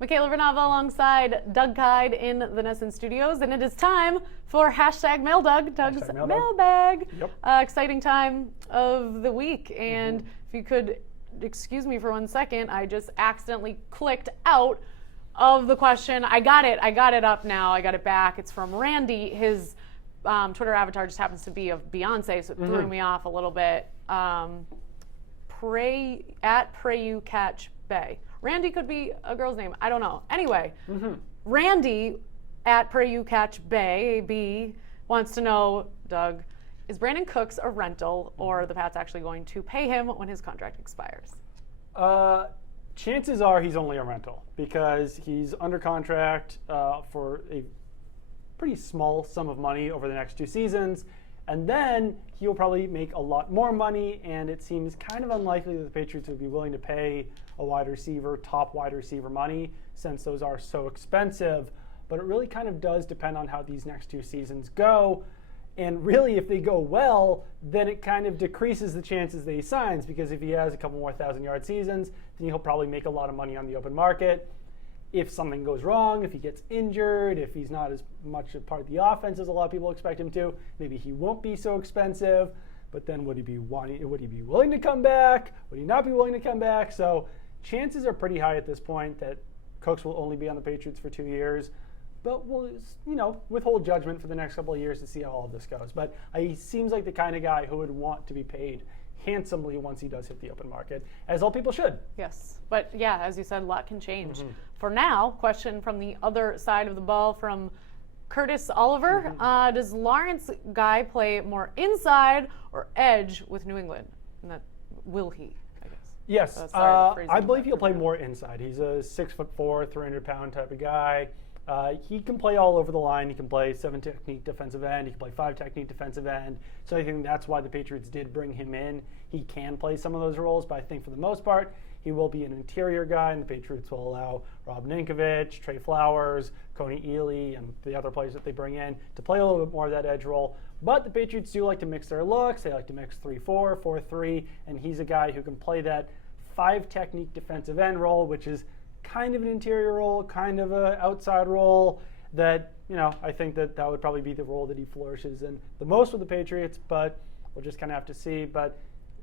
Michaela Vernava alongside Doug Kide in the Nesson Studios, and it is time for hashtag Mailbag, Doug's Mailbag. Yep. Exciting time of the week, and if you could excuse me for 1 second, I just accidentally clicked out of the question. I got it up now. I got it back. It's from Randy. His Twitter avatar just happens to be of Beyonce, so it threw me off a little bit. Pray you catch Bay. Randy could be a girl's name. I don't know. Anyway, Randy at Pray You Catch Bay B wants to know, Doug, is Brandin Cooks a rental, or are the Pats actually going to pay him when his contract expires? Chances are he's only a rental because he's under contract for a pretty small sum of money over the next 2 seasons. And then he'll probably make a lot more money, and it seems kind of unlikely that the Patriots would be willing to pay a wide receiver, top wide receiver money, since those are so expensive. But it really kind of does depend on how these next 2 seasons go. And really, if they go well, then it kind of decreases the chances that he signs, because if he has a couple more 1,000-yard seasons, then he'll probably make a lot of money on the open market. If something goes wrong, if he gets injured, if he's not as much a part of the offense as a lot of people expect him to, maybe he won't be so expensive. But then would he be willing to come back? Would he not be willing to come back? So chances are pretty high at this point that Cooks will only be on the Patriots for 2 years. But we'll, withhold judgment for the next couple of years to see how all of this goes. But he seems like the kind of guy who would want to be paid handsomely once he does hit the open market, as all people should. Yes, but yeah, as you said, a lot can change. For now, question from the other side of the ball from Curtis Oliver. Does Lawrence Guy play more inside or edge with New England? And that, will he, I guess? Yes, I believe he'll play more inside. He's a 6'4", 300-pound type of guy. He can play all over the line. He can play 7-technique defensive end. He can play 5-technique defensive end. So I think that's why the Patriots did bring him in. He can play some of those roles, but I think for the most part, he will be an interior guy, and the Patriots will allow Rob Ninkovich, Trey Flowers, Coney Ely, and the other players that they bring in to play a little bit more of that edge role. But the Patriots do like to mix their looks. They like to mix 3-4, 4-3, and he's a guy who can play that 5-technique defensive end role, which is kind of an interior role, kind of an outside role that, I think that would probably be the role that he flourishes in the most with the Patriots, but we'll just kind of have to see. But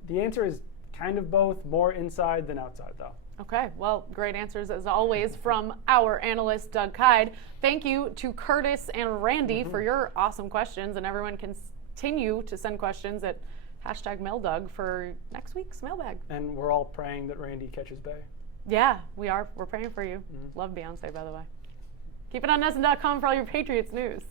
the answer is kind of both, more inside than outside, though. Okay, well, great answers as always from our analyst, Doug Kide. Thank you to Curtis and Randy for your awesome questions, and everyone can continue to send questions at hashtag MailDoug for next week's mailbag. And we're all praying that Randy catches Bay. Yeah, we are. We're praying for you. Love Beyonce, by the way. Keep it on Nesson.com for all your Patriots news.